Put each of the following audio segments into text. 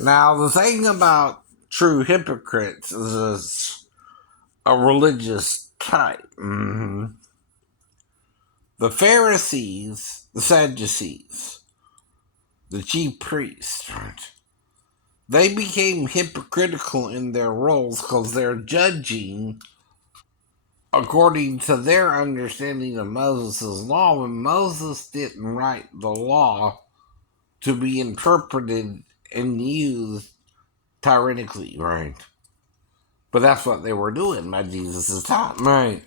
Now, the thing about true hypocrites is a religious type. The Pharisees, the Sadducees, the chief priests, right? They became hypocritical in their roles because they're judging according to their understanding of Moses' law when Moses didn't write the law to be interpreted and used tyrannically, right? But that's what they were doing by Jesus' time, right?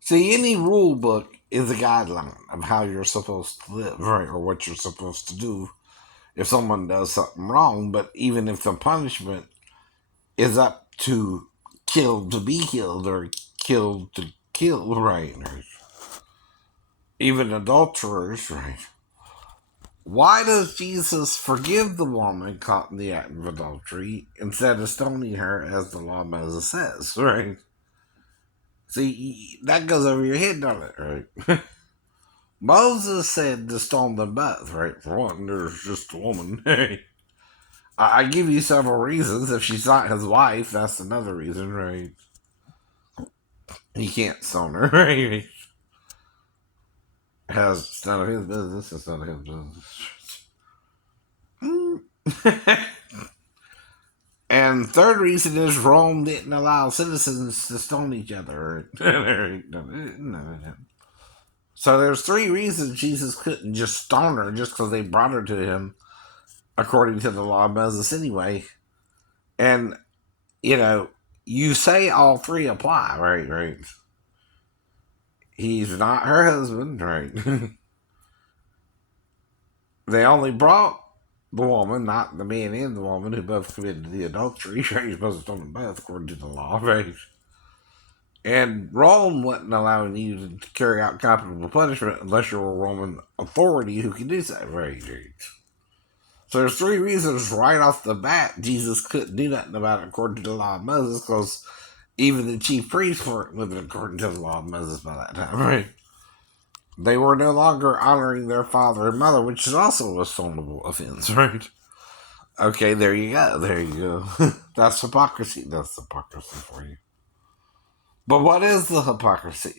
See, any rule book is a guideline of how you're supposed to live, right? Or what you're supposed to do if someone does something wrong. But even if the punishment is up to killed to be killed or killed to kill, right? Even adulterers, right? Why does Jesus forgive the woman caught in the act of adultery instead of stoning her as the law of Moses says, right? See, that goes over your head, don't it, right? Moses said to stone them both, right? For one, there's just a woman. I give you several reasons. If she's not his wife, that's another reason, right? He can't stone her, right? It's none of his business. It's none of his business. And third reason is Rome didn't allow citizens to stone each other. So there's three reasons Jesus couldn't just stone her just because they brought her to him according to the law of Moses anyway. And, you say all three apply, right? He's not her husband, right? They only brought the woman, not the man and the woman who both committed the adultery. Right? You're supposed to stone them both according to the law, right? And Rome wasn't allowing you to carry out capital punishment unless you're a Roman authority who can do so, right? So there's three reasons right off the bat Jesus couldn't do nothing about it according to the law of Moses, because even the chief priests weren't living according to the law of Moses by that time, right? They were no longer honoring their father and mother, which is also a stonable offense, right? Okay, there you go. That's hypocrisy. That's hypocrisy for you. But what is the hypocrisy?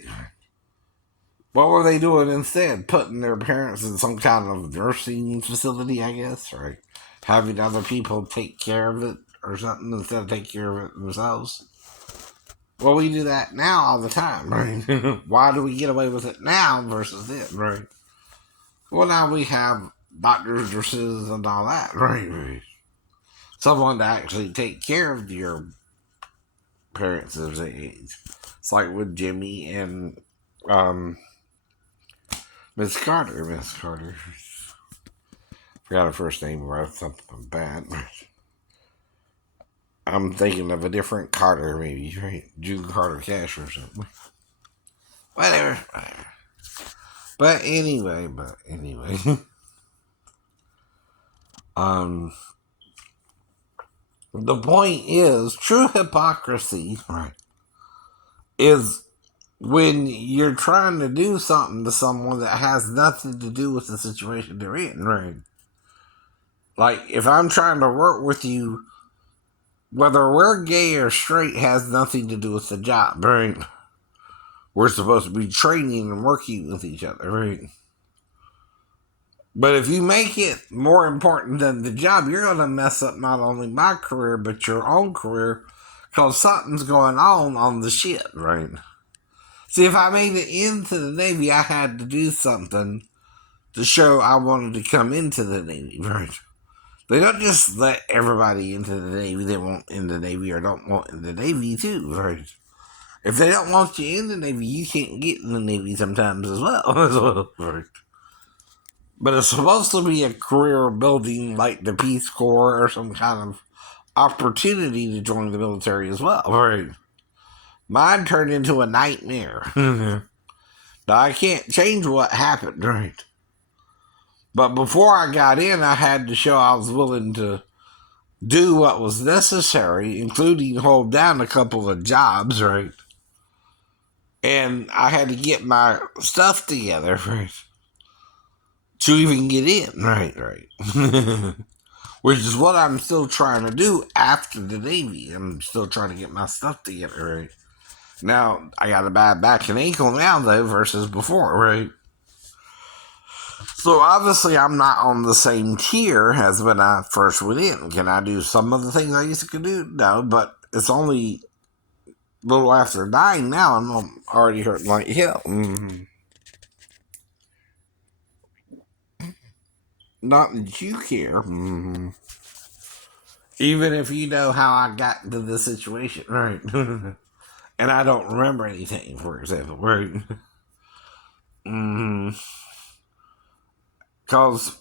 What were they doing instead? Putting their parents in some kind of nursing facility, I guess, right? Having other people take care of it or something instead of take care of it themselves. Well, we do that now all the time, right? Why do we get away with it now versus then, right? Well, now we have doctors, nurses, and all that, right? Someone to actually take care of your parents as they age. It's like with Jimmy and Miss Carter. Forgot her first name, right? Something bad. I'm thinking of a different Carter, maybe, right? June Carter Cash or something. Whatever. But anyway. The point is, true hypocrisy, right, is when you're trying to do something to someone that has nothing to do with the situation they're in, right? Like, if I'm trying to work with you, whether we're gay or straight has nothing to do with the job, right? We're supposed to be training and working with each other, right? But if you make it more important than the job, you're going to mess up not only my career, but your own career, because something's going on the ship, right? See, if I made it into the Navy, I had to do something to show I wanted to come into the Navy, right? They don't just let everybody into the Navy they want in the Navy or don't want in the Navy, too, right? If they don't want you in the Navy, you can't get in the Navy sometimes as well, right? But it's supposed to be a career building like the Peace Corps or some kind of opportunity to join the military as well, right? Mine turned into a nightmare. Now, I can't change what happened, right? But before I got in, I had to show I was willing to do what was necessary, including hold down a couple of jobs, right? And I had to get my stuff together, right? To even get in, right. which is what I'm still trying to do after the Navy. I'm still trying to get my stuff together, right? Now, I got a bad back and ankle now, though, versus before, right? So obviously, I'm not on the same tier as when I first went in. Can I do some of the things I used to do? No, but it's only a little after 9 now, and I'm already hurting like hell. Not that you care. Even if you know how I got into this situation, right? And I don't remember anything, for example, right? Because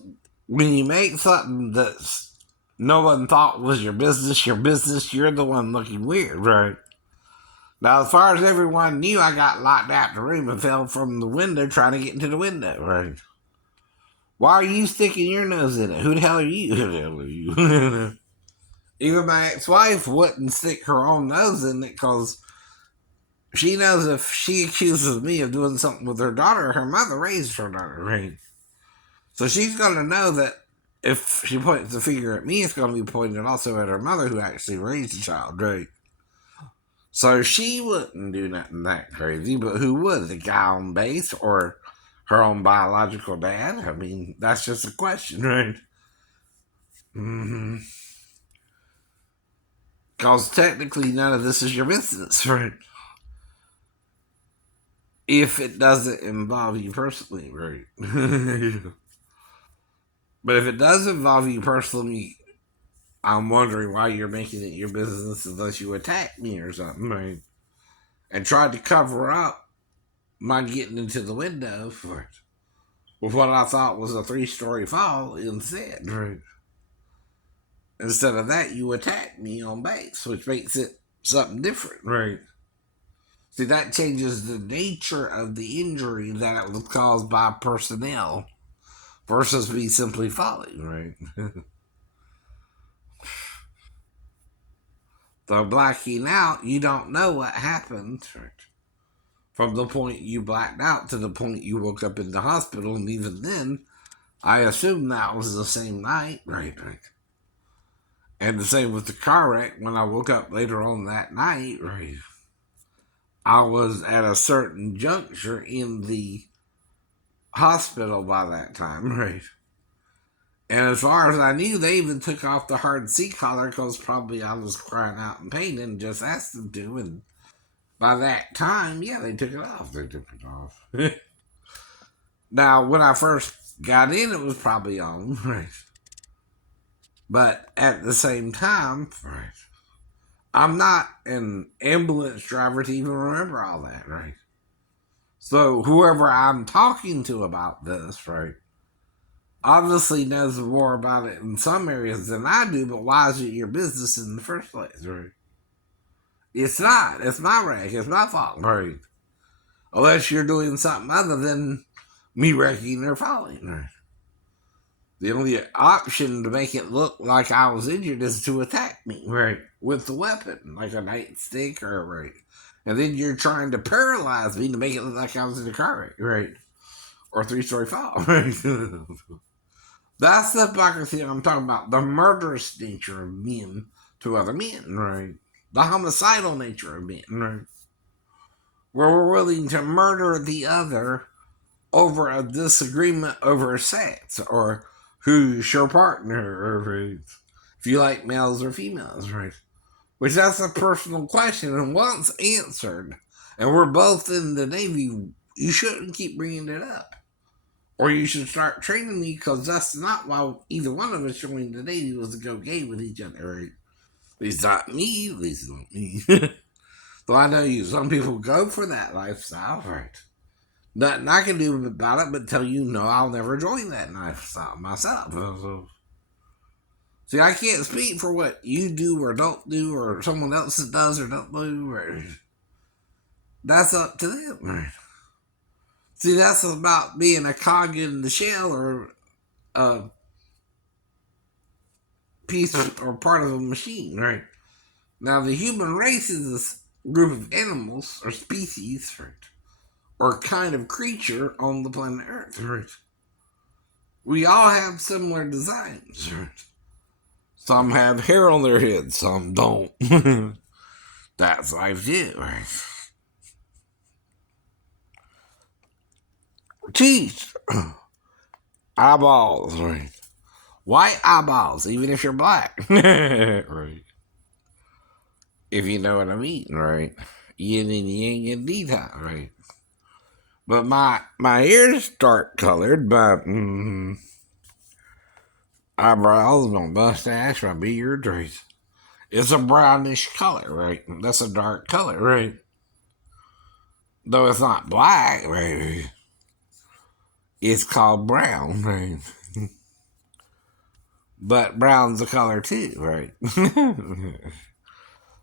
when you make something that's no one thought was your business, you're the one looking weird, right? Now, as far as everyone knew, I got locked out the room and fell from the window trying to get into the window, right? Why are you sticking your nose in it? Who the hell are you? Who the hell are you? Even my ex-wife wouldn't stick her own nose in it because she knows if she accuses me of doing something with her daughter, her mother raised her daughter, right? So she's going to know that if she points the finger at me, it's going to be pointed also at her mother who actually raised the child, right? So she wouldn't do nothing that crazy, but who would? The guy on base or her own biological dad? I mean, that's just a question, right? Because technically, none of this is your business, right? If it doesn't involve you personally, right? But if it does involve you personally, I'm wondering why you're making it your business unless you attack me or something, right? And tried to cover up my getting into the window for it with what I thought was a 3-story fall instead, right? Instead of that, you attacked me on base, which makes it something different, right? See, that changes the nature of the injury that it was caused by personnel versus me simply falling, right? So blacking out, you don't know what happened, right? From the point you blacked out to the point you woke up in the hospital, and even then, I assume that was the same night, right? And the same with the car wreck. When I woke up later on that night, right, I was at a certain juncture in the hospital by that time, right? And as far as I knew, they even took off the hard seat collar because probably I was crying out in pain and just asked them to. And by that time, yeah, they took it off. They took it off. Now, when I first got in, it was probably on, right? But at the same time, right, I'm not an ambulance driver to even remember all that, right? So whoever I'm talking to about this, right, obviously knows more about it in some areas than I do, but why is it your business in the first place, right? It's not. It's my wreck. It's my fault, right? Unless you're doing something other than me wrecking or falling, right? The only option to make it look like I was injured is to attack me, right? With the weapon, like a nightstick or right. And then you're trying to paralyze me to make it look like I was in a car wreck, right? Or 3-story fall, right? That's the hypocrisy I'm talking about. The murderous nature of men to other men, right? The homicidal nature of men, right? Where we're willing to murder the other over a disagreement over sex or who's your partner or if you like males or females, right? Which that's a personal question, and once answered, and we're both in the Navy, you shouldn't keep bringing it up. Or you should start training me because that's not why either one of us joined the Navy was to go gay with each other, right? At least not me, at least not me. So I know you, some people go for that lifestyle, right? Nothing I can do about it but tell you no, I'll never join that lifestyle myself. So, see, I can't speak for what you do or don't do or someone else does or don't do. Or, that's up to them, right? See, that's about being a cog in the shell or a piece or part of a machine, right? Now, the human race is a group of animals or species, right? Or kind of creature on the planet Earth, right? We all have similar designs, right? Some have hair on their head, some don't. That's life too, right? Teeth, eyeballs, right? White eyeballs, even if you're black, right? If you know what I mean, right? Yin and yang and detox, right? But my ears dark colored, but eyebrows, my mustache, my beard, right? It's a brownish color, right? That's a dark color, right? Though it's not black, right? It's called brown, right? But brown's a color too, right?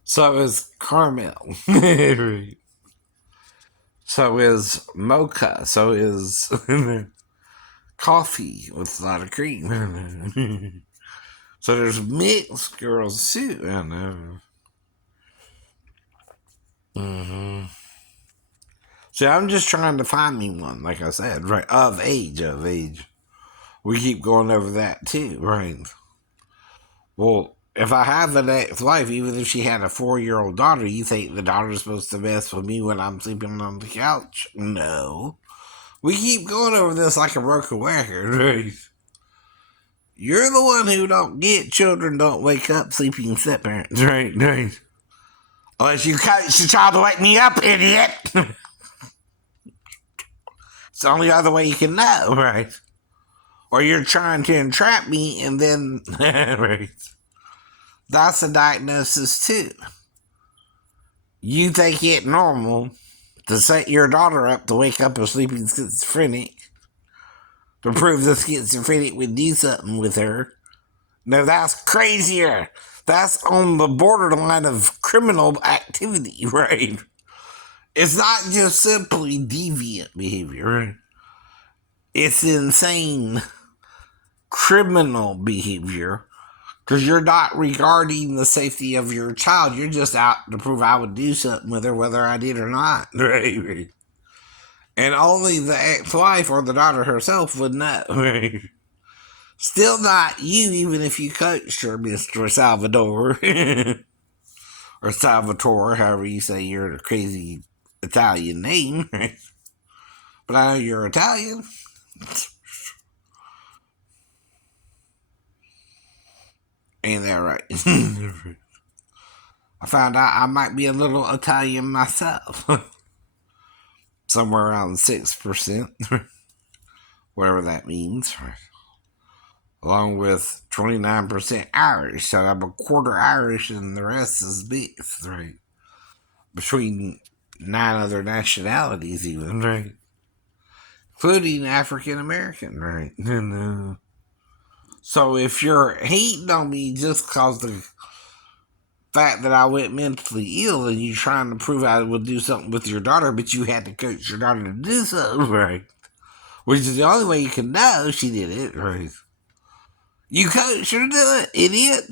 So is caramel. Right? So is mocha. So is coffee with a lot of cream. So there's mixed girls too. I know. Mm-hmm. See, I'm just trying to find me one, like I said, right? Of age, of age. We keep going over that too, right? Well, if I have an ex-wife, even if she had a 4-year-old daughter, you think the daughter's supposed to mess with me when I'm sleeping on the couch? No. We keep going over this like a broken record, right? You're the one who don't get children don't wake up sleeping step parents, right? Right. Unless you coach the child to wake me up, idiot. It's the only other way you can know, right? Or you're trying to entrap me and then, right? That's a diagnosis too. You think it normal to set your daughter up to wake up a sleeping schizophrenic to prove the schizophrenic would do something with her. No, that's crazier. That's on the borderline of criminal activity, right? It's not just simply deviant behavior. It's insane criminal behavior because you're not regarding the safety of your child. You're just out to prove I would do something with her, whether I did or not. Right? And only the ex-wife or the daughter herself would know. Right? Still not you, even if you coached her, Mr. Salvador. Or Salvatore, however you say your crazy Italian name. Right? But I know you're Italian. Ain't that right? I found out I might be a little Italian myself. Somewhere around 6%, whatever that means. Along with 29% Irish, so I'm a quarter Irish and the rest is mixed, right? Between 9 other nationalities, even, right? Including African American, right? So if you're hating on me just because the fact that I went mentally ill and you're trying to prove I would do something with your daughter, but you had to coach your daughter to do something, right? Which is the only way you can know she did it, right? You coached her to do it, idiot.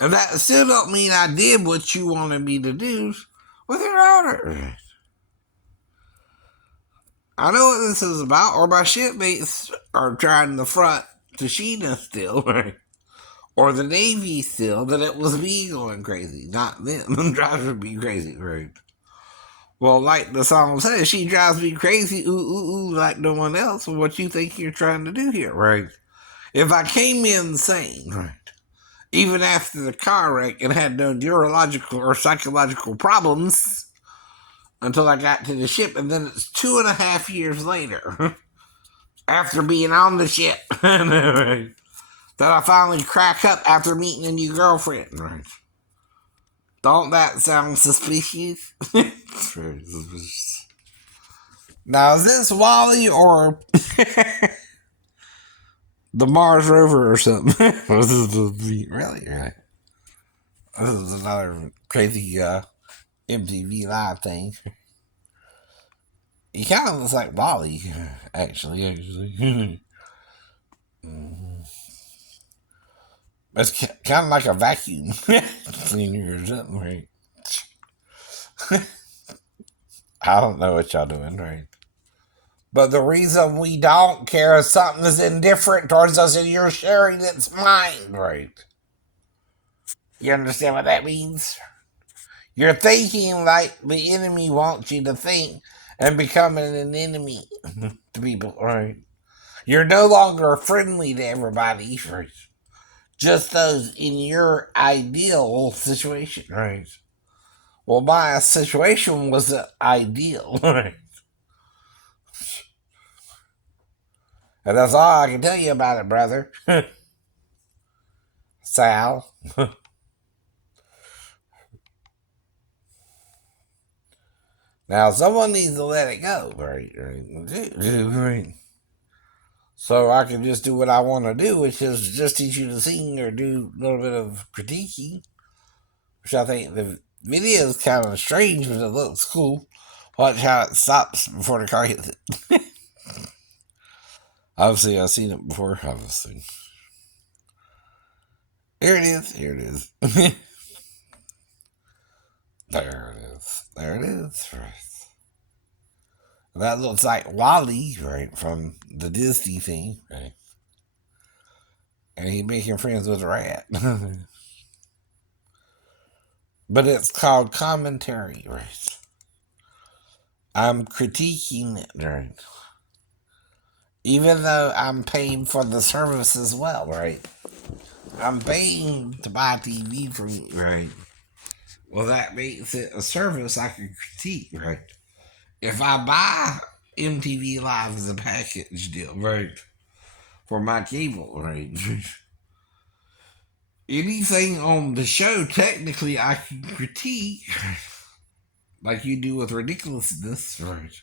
And that still don't mean I did what you wanted me to do with your daughter. I know what this is about, or my shipmates are trying to front to Sheena still, right? Or the Navy still, that it was me going crazy, not them driving me crazy, right? Well, like the song says, she drives me crazy, ooh, ooh, ooh, like no one else. What you think you're trying to do here, right? If I came in sane, right, even after the car wreck and had no neurological or psychological problems until I got to the ship, and then it's 2.5 years later, after being on the ship, right, that I finally crack up after meeting a new girlfriend, right? Don't that sound suspicious? Now, is this Wally or the Mars rover or something? Really? Right. This is another crazy MTV Live thing. He kind of looks like Wally, actually. It's kind of like a vacuum cleaner or something, right? I don't know what y'all doing, right? But the reason we don't care is something is indifferent towards us and you're sharing its mind, right? You understand what that means? You're thinking like the enemy wants you to think and becoming an enemy to people, right? You're no longer friendly to everybody, right? Just those in your ideal situation, right? Well, my situation was ideal, right? And that's all I can tell you about it, brother. Sal. Now, someone needs to let it go, right? Right. So I can just do what I want to do, which is just teach you to sing or do a little bit of critiquing, which I think the video is kind of strange, but it looks cool. Watch how it stops before the car hits it. Obviously, I've seen it before. Obviously. Here it is. Here it is. There it is. There it is. Right. That looks like Wally, right, from the Disney thing, right? And he making friends with a rat. But it's called commentary, right? I'm critiquing it, right? Even though I'm paying for the service as well, right? I'm paying to buy TV from you, right? Well, that makes it a service I can critique, right? If I buy MTV Live as a package deal, right? For my cable, right? Anything on the show, technically, I can critique, like you do with ridiculousness, right?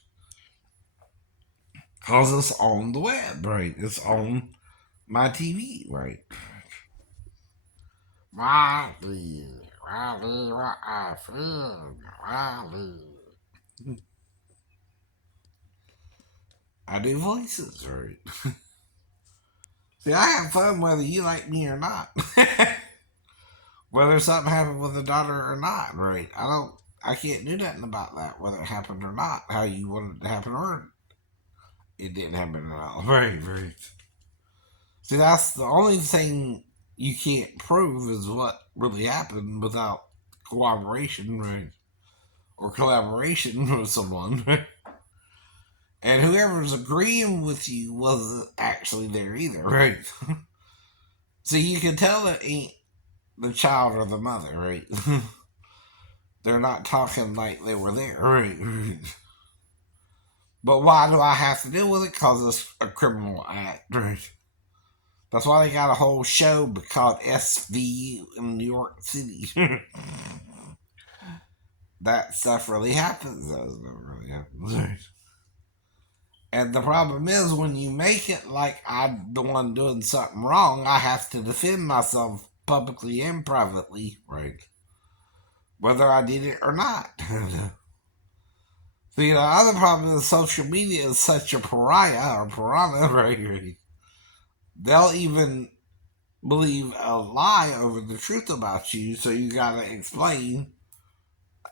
Because it's on the web, right? It's on my TV, right? Riley, Riley, Riley. I do voices, right? See, I have fun whether you like me or not. Whether something happened with the daughter or not, right? I can't do nothing about that, whether it happened or not, how you wanted it to happen or it didn't happen at all. Right, right. See, that's the only thing you can't prove is what really happened without cooperation, right? Or collaboration with someone, right? And whoever's agreeing with you wasn't actually there either, right? So you can tell it ain't the child or the mother, right? They're not talking like they were there, right? But why do I have to deal with it? Because it's a criminal act, right? That's why they got a whole show called SV in New York City. That stuff really happens. That really happens, right? And the problem is when you make it like I'm the one doing something wrong, I have to defend myself publicly and privately, right? Whether I did it or not. See, the other problem is social media is such a pariah or piranha, right? They'll even believe a lie over the truth about you, so you gotta explain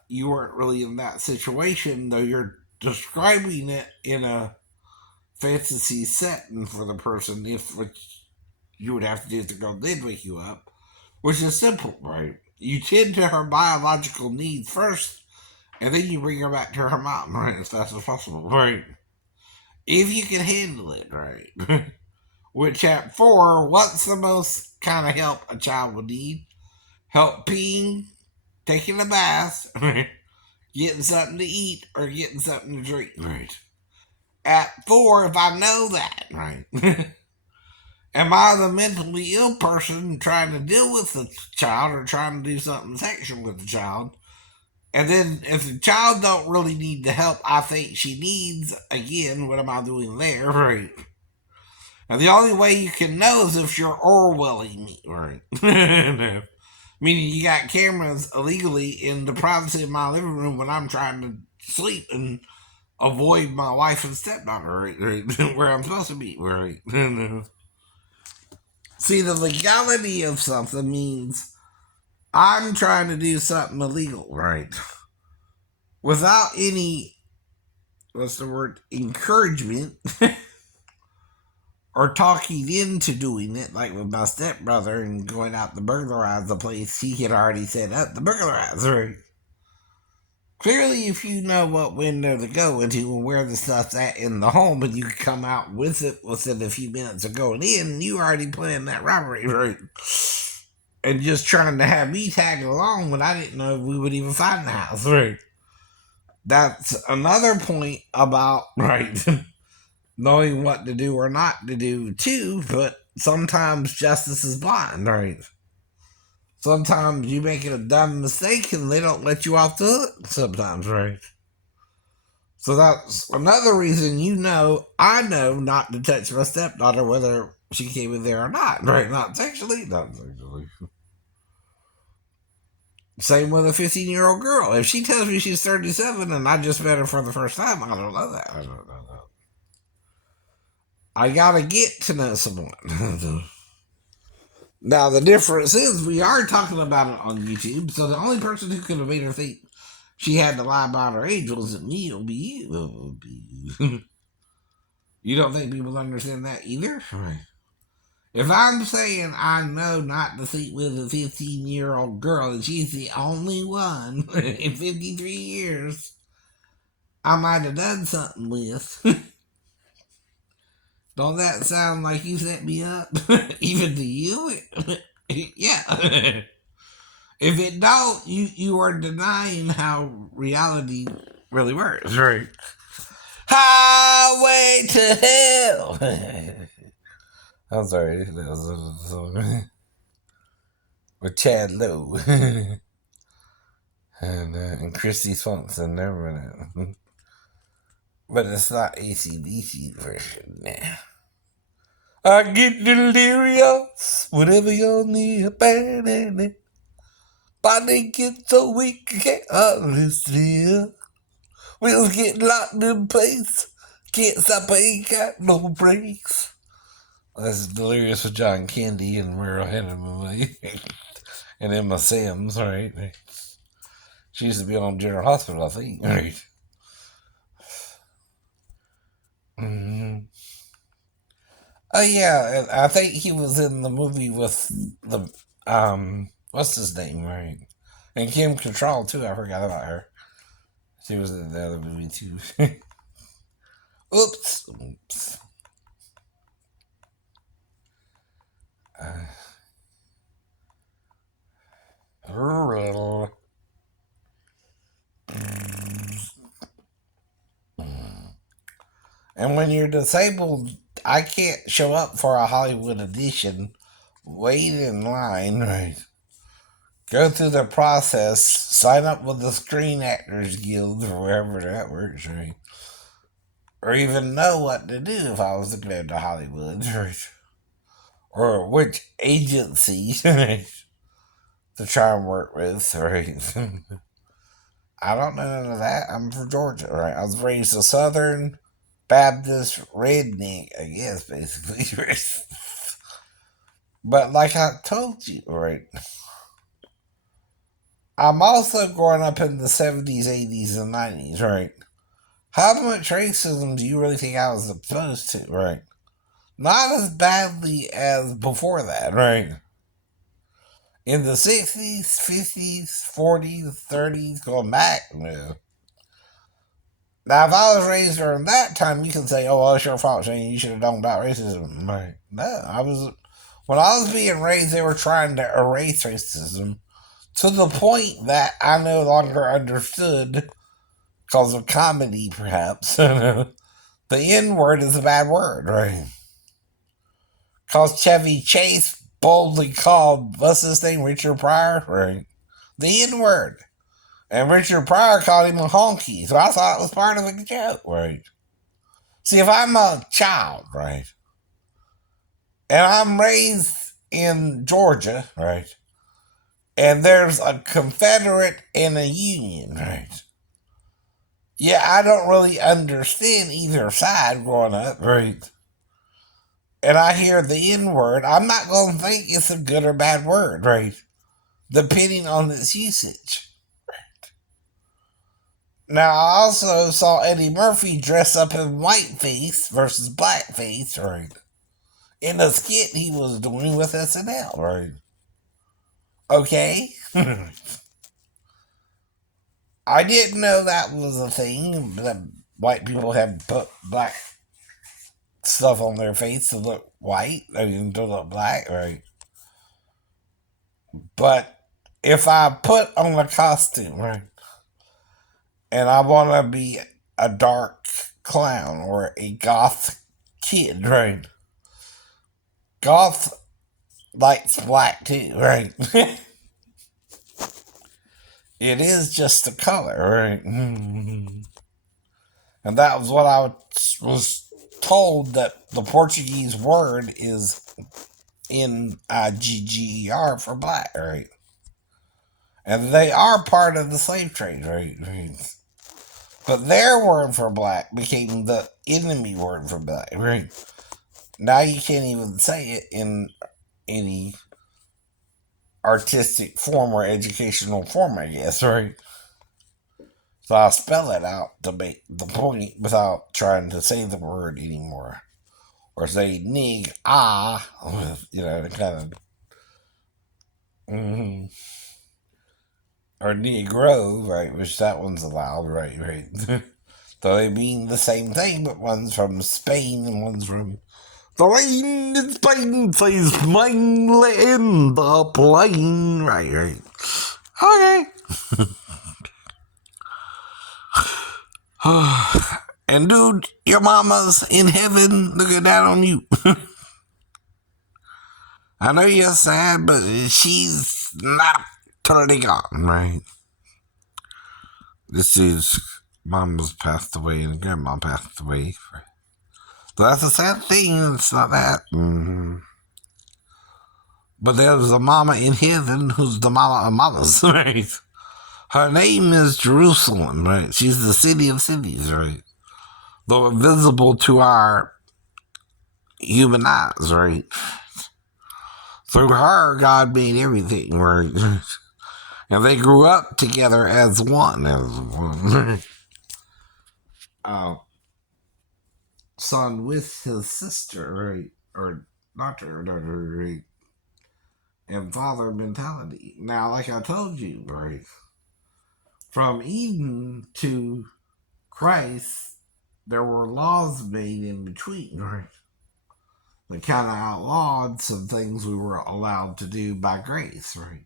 you weren't really in that situation, though you're describing it in a fantasy setting for the person, if which you would have to do if the girl did wake you up, which is simple, right? You tend to her biological needs first, and then you bring her back to her mom, right, as fast as possible, right? If you can handle it, right? Which at 4, what's the most kind of help a child would need? Help peeing, taking a bath, getting something to eat, or getting something to drink, right? At 4, if I know that, right? Am I the mentally ill person trying to deal with the child or trying to do something sexual with the child? And then if the child don't really need the help I think she needs, again, what am I doing there? Right. Now the only way you can know is if you're Orwelling me, right? Meaning you got cameras illegally in the privacy of my living room when I'm trying to sleep and avoid my wife and stepdaughter, right? Where I'm supposed to be, right? See, the legality of something means I'm trying to do something illegal, right? Without any what's the word, encouragement or talking into doing it, like with my stepbrother and going out to burglarize the place he had already set up the burglarizer. Clearly, if you know what window to go into and where the stuff's at in the home, and you can come out with it within a few minutes of going in, you already planned that robbery, right? And just trying to have me tag along when I didn't know if we would even find the house, right? That's another point about, right, knowing what to do or not to do, too, but sometimes justice is blind, right? Sometimes you make a dumb mistake and they don't let you off the hook sometimes, right? So that's another reason I know not to touch my stepdaughter whether she came in there or not, right? Not sexually, not sexually. Same with a 15-year-old girl. If she tells me she's 37 and I just met her for the first time, I don't know that. I don't know that. I gotta get to know someone. Now, the difference is we are talking about it on YouTube, so the only person who could have made her think she had to lie about her age wasn't me, it'll be you. It'll be you. You don't think people understand that either? Right. If I'm saying I know not to sleep with a 15-year-old girl and she's the only one in 53 years I might have done something with, don't that sound like you set me up? Even to you? Yeah. If it don't, you are denying how reality really works. Right. Highway to hell. I'm sorry. That was a song with Chad Lowe and Christy Swanson. Never mind. But it's not ACDC version now. I get delirious whenever you're near, bad. Body gets so weak, I can't hardly steer. Wheels get locked in place. Can't stop, I ain't got no brakes. That's Delirious with John Candy and Meryl Hannah and Emma Sims, right? She used to be on General Hospital, I think, right? Mm-hmm. Oh yeah, and I think he was in the movie with the what's his name, right? And Kim Cattrall too. I forgot about her. She was in the other movie too. Oops. Oops. Uh, and when you're disabled, I can't show up for a Hollywood audition. Wait in line, right? Go through the process, sign up with the Screen Actors Guild or wherever that works, right? Or even know what to do if I was to go to Hollywood, right? Or which agency to try and work with, right? I don't know none of that. I'm from Georgia, right? I was raised a Southern Baptist redneck, I guess, basically. Right? But like I told you, right? I'm also growing up in the 70s, 80s, and 90s, right? How much racism do you really think I was exposed to, right? Not as badly as before that, right? In the 60s, 50s, 40s, 30s, going back, no. Now, if I was raised during that time, you can say, oh, well, it's your fault, Shane. You should have known about racism. Right. No, when I was being raised, they were trying to erase racism to the point that I no longer understood, because of comedy, perhaps. The N word is a bad word, right? Because Chevy Chase boldly called, what's his name, Richard Pryor, right? The N word. And Richard Pryor called him a honky, so I thought it was part of a joke, right? See, if I'm a child, right, and I'm raised in Georgia, right, and there's a Confederate and a Union, right, yeah, I don't really understand either side growing up, right, and I hear the N word, I'm not going to think it's a good or bad word, right, depending on its usage. Now, I also saw Eddie Murphy dress up in whiteface versus blackface, right? In the skit he was doing with SNL, right? Okay. I didn't know that was a thing, that white people had put black stuff on their face to look white, I mean, to look black, right? But if I put on a costume, right, and I want to be a dark clown or a goth kid, right? Goth likes black too, right? It is just a color, right? And that was what I was told, that the Portuguese word is Nigger for black, right? And they are part of the slave trade, right? But their word for black became the enemy word for black, right? Now you can't even say it in any artistic form or educational form, I guess, right? So I'll spell it out to make the point without trying to say the word anymore. Or say nig with, kind of, or negro, right? Which that one's allowed, right. So they mean the same thing, but one's from Spain and one's from the rain in Spain says mainly in the plain, right. Okay. And dude, your mama's in heaven looking down on you. I know you're sad, but she's not totally gone, right? This is mama's passed away and grandma passed away. So that's a sad thing. It's not that. But there's a mama in heaven who's the mama of mamas, right? Her name is Jerusalem, right? She's the city of cities, right? Though invisible to our human eyes, right? Through her, God made everything, right? And they grew up together as one. Son with his sister, right? Or daughter, right? And father mentality. Now, like I told you, right? From Eden to Christ, there were laws made in between, right? That kind of outlawed some things we were allowed to do by grace, right?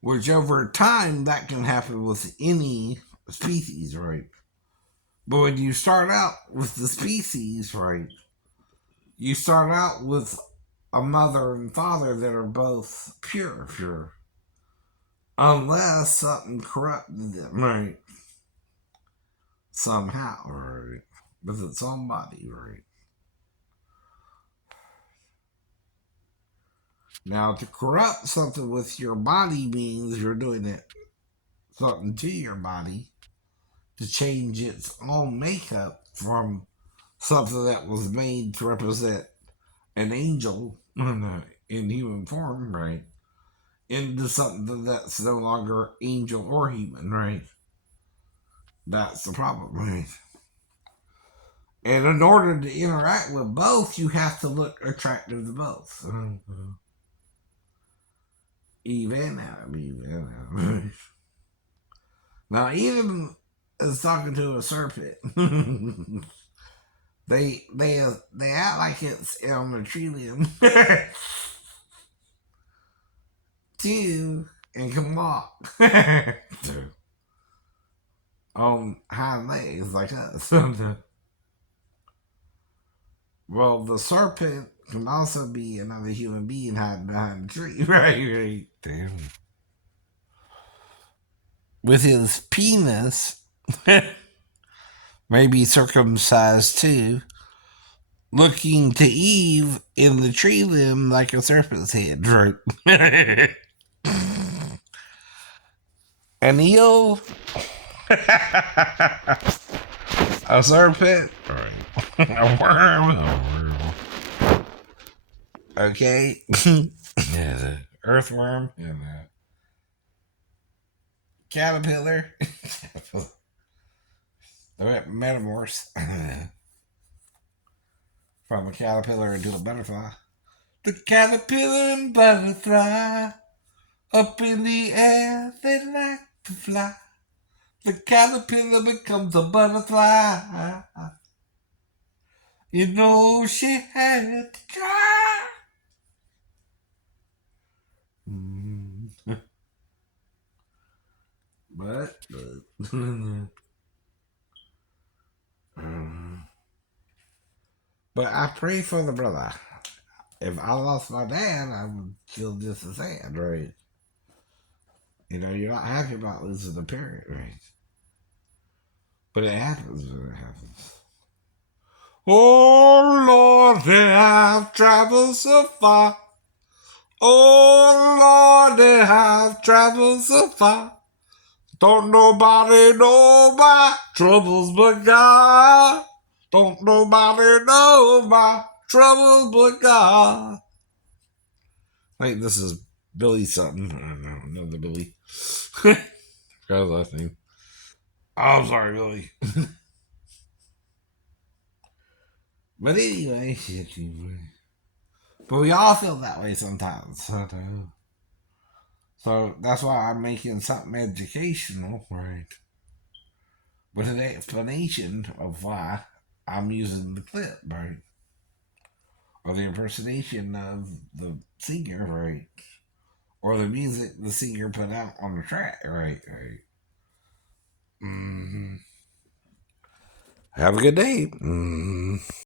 Which over time, that can happen with any species, right? But when you start out with the species, right, you start out with a mother and father that are both pure. Unless something corrupted them, right? Somehow, right? With its own body, right? Now, to corrupt something with your body means you're doing it something to your body to change its own makeup from something that was made to represent an angel in human form, right? Into something that's no longer angel or human, right? That's the problem, right? And in order to interact with both, you have to look attractive to both. Even Adam. Now, Eden is talking to a serpent. they act like it's on a tree limb. Two and can walk on hind legs like us. Well, the serpent can also be another human being hiding behind a tree, right? Damn. With his penis, maybe circumcised too, looking to Eve in the tree limb like a serpent's head, right? And he'll a serpent, right? A worm, okay. Yeah, the earthworm and the caterpillar. metamorphs from a caterpillar into a butterfly. The caterpillar and butterfly up in the air, they like to fly. The caterpillar becomes a butterfly. You know she had to try. but but I pray for the brother. If I lost my dad, I would feel just as sad, right? You know, you're not happy about losing a parent, right? But it happens when it happens. Oh Lord, I've traveled so far. Oh Lord, I've traveled so far. Don't nobody know my troubles but God. Don't nobody know my troubles but God. I think this is Billy something. I don't know, another Billy. Forgot his last name. Oh, I'm sorry, Billy. But anyway, but we all feel that way sometimes. So that's why I'm making something educational, right? With an explanation of why I'm using the clip, right? Or the impersonation of the singer, right? Or the music the singer put out on the track, right? Right. Mm-hmm. Have a good day. Mm-hmm.